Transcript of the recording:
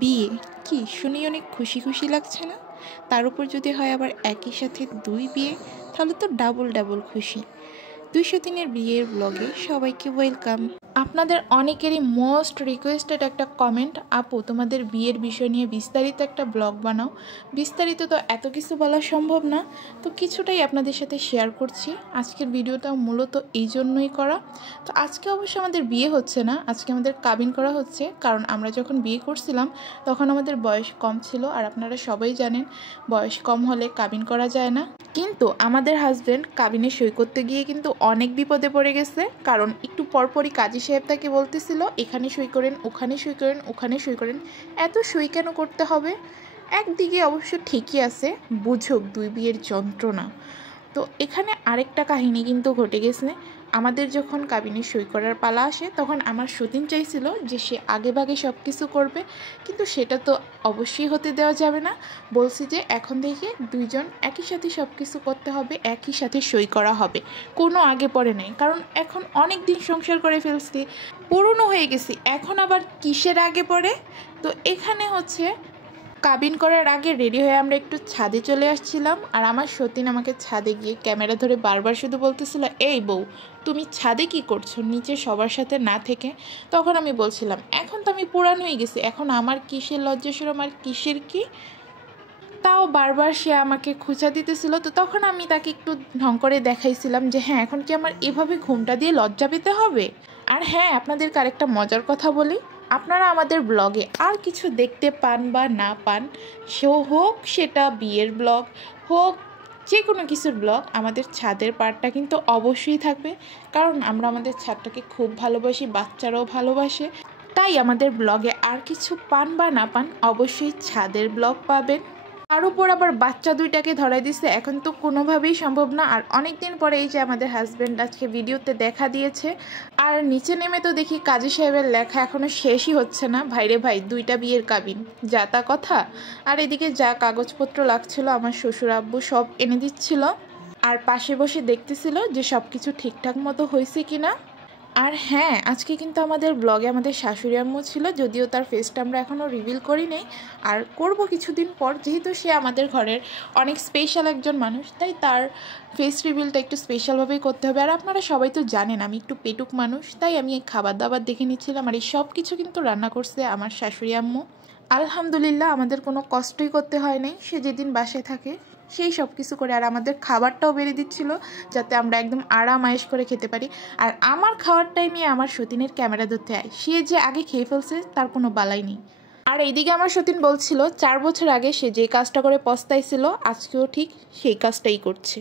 বিয়ে কি শুনে অনেক খুশি খুশি লাগছে না? তার উপর যদি হয় আবার একই সাথে দুই বিয়ে, তাহলে তো ডাবল ডাবল খুশি। 200 দিনের বিয়ের ব্লগে সবাইকে ওয়েলকাম। আপনাদের অনেকেরই মোস্ট রিকোয়েস্টেড একটা কমেন্ট, আপু তোমাদের বিয়ের বিষয় নিয়ে বিস্তারিত একটা ব্লগ বানাও। বিস্তারিত তো এত কিছু বলা সম্ভব না, তো কিছুটাই আপনাদের সাথে শেয়ার করছি। আজকের ভিডিওটা মূলত এই জন্যই করা। তো আজকে অবশ্য আমাদের বিয়ে হচ্ছে না, আজকে আমাদের কাবিন করা হচ্ছে। কারণ আমরা যখন বিয়ে করছিলাম তখন আমাদের বয়স কম ছিল, আর আপনারা সবাই জানেন বয়স কম হলে কাবিন করা যায় না। কিন্তু আমাদের হাজব্যান্ড কাবিনে সই করতে গিয়ে কিন্তু অনেক বিপদে পড়ে গেছে। কারণ একটু পরপরই কাজী সাহেব তাকে বলতেছিল এখানে সই করেন, ওখানে সই করেন, ওখানে সই করেন। এত সই কেন করতে হবে? একদিকে অবশ্য ঠিকই আছে, বুঝুক দুই বিয়ের যন্ত্রণা। তো এখানে আরেকটা কাহিনী কিন্তু ঘটে গেছে। আমাদের যখন কাবিনে সই করার পালা আসে তখন আমার সতীন চাইছিল যে সে আগে ভাগে সব কিছু করবে, কিন্তু সেটা তো অবশ্যই হতে দেওয়া যাবে না। বলছি যে এখন থেকে দুইজন একই সাথে সব কিছু করতে হবে, একই সাথে সই করা হবে, কোনো আগে পরে নেই। কারণ এখন অনেক দিন সংসার করে ফেলছি, পুরনো হয়ে গেছি, এখন আবার কিসের আগে পরে। তো এখানে হচ্ছে কাবিন করার আগে রেডি হয়ে আমরা একটু ছাদে চলে আসছিলাম, আর আমার সতীন আমাকে ছাদে গিয়ে ক্যামেরা ধরে বারবার শুধু বলতেছিল, এই বউ তুমি ছাদে কি করছো নিচে সবার সাথে না থেকে? তখন আমি বলছিলাম এখন তো আমি পুরান হয়ে গেছি, এখন আমার কিসের লজ্জা শরম আর কিসের কি। তাও বারবার সে আমাকে খুঁচা দিতেছিল। তো তখন আমি তাকে একটু ঢং করে দেখাইছিলাম যে হ্যাঁ এখন কি আমার এভাবে ঘুমটা দিয়ে লজ্জা পেতে হবে? আর হ্যাঁ, আপনাদেরকে আরেকটা মজার কথা বলি, আপনারা আমাদের ব্লগে আর কিছু দেখতে পান বা না পান, হোক সেটা বিয়ের ব্লগ হোক যে কোনো কিছুর ব্লগ, আমাদের ছাদের পার্টটা কিন্তু অবশ্যই থাকবে। কারণ আমরা আমাদের ছাদটাকে খুব ভালোবাসি, বাচ্চারাও ভালোবাসে। তাই আমাদের ব্লগে আর কিছু পান বা না পান অবশ্যই ছাদের ব্লগ পাবেন। তার উপর আবার বাচ্চা দুইটাকে ধরাই দিচ্ছে, এখন তো কোনোভাবেই সম্ভব না। আর অনেক দিন পরে এই যে আমাদের হাজব্যান্ড আজকে ভিডিওতে দেখা দিয়েছে। আর নিচে নেমে তো দেখি কাজী সাহেবের লেখা এখনো শেষই হচ্ছে না, ভাইরে ভাই দুইটা বিয়ের কাবিন, যা তা কথা। আর এদিকে যা কাগজপত্র লাগছিল আমার শ্বশুর আব্বু সব এনে দিচ্ছিল, আর পাশে বসে দেখতেছিল যে সব কিছু ঠিকঠাক মতো হয়েছে কিনা। আর হ্যাঁ, আজকে কিন্তু আমাদের ব্লগে আমাদের শাশুড়ি আম্মু ছিল, যদিও তার ফেসটা আমরা এখনও রিভিল করি নাই, আর করব কিছুদিন পর। যেহেতু সে আমাদের ঘরের অনেক স্পেশাল একজন মানুষ, তাই তার ফেস রিভিলটা একটু স্পেশালভাবেই করতে হবে। আর আপনারা সবাই তো জানেন আমি একটু পেটুক মানুষ, তাই আমি এই খাবার দাবার দেখে নিচ্ছিলাম। আর এই সব কিছু কিন্তু রান্না করছে আমার শাশুড়ি আম্মু। আলহামদুলিল্লাহ, আমাদের কোনো কষ্টই করতে হয় নাই। সে যেদিন বাসায় থাকে সেই সব কিছু করে, আর আমাদের খাবারটাও বেড়ে দিচ্ছিল যাতে আমরা একদম আরাম আয়েশ করে খেতে পারি। আর আমার খাওয়ার টাইমে আমার সতীনের ক্যামেরা ধরতে হয়, সে যে আগে খেয়ে ফেলছে তার কোনো বালাই নেই। আর এইদিকে আমার সতীন বলছিল 4 বছর আগে সে যে কাজটা করে পস্তাইছিল আজকেও ঠিক সেই কাজটাই করছে।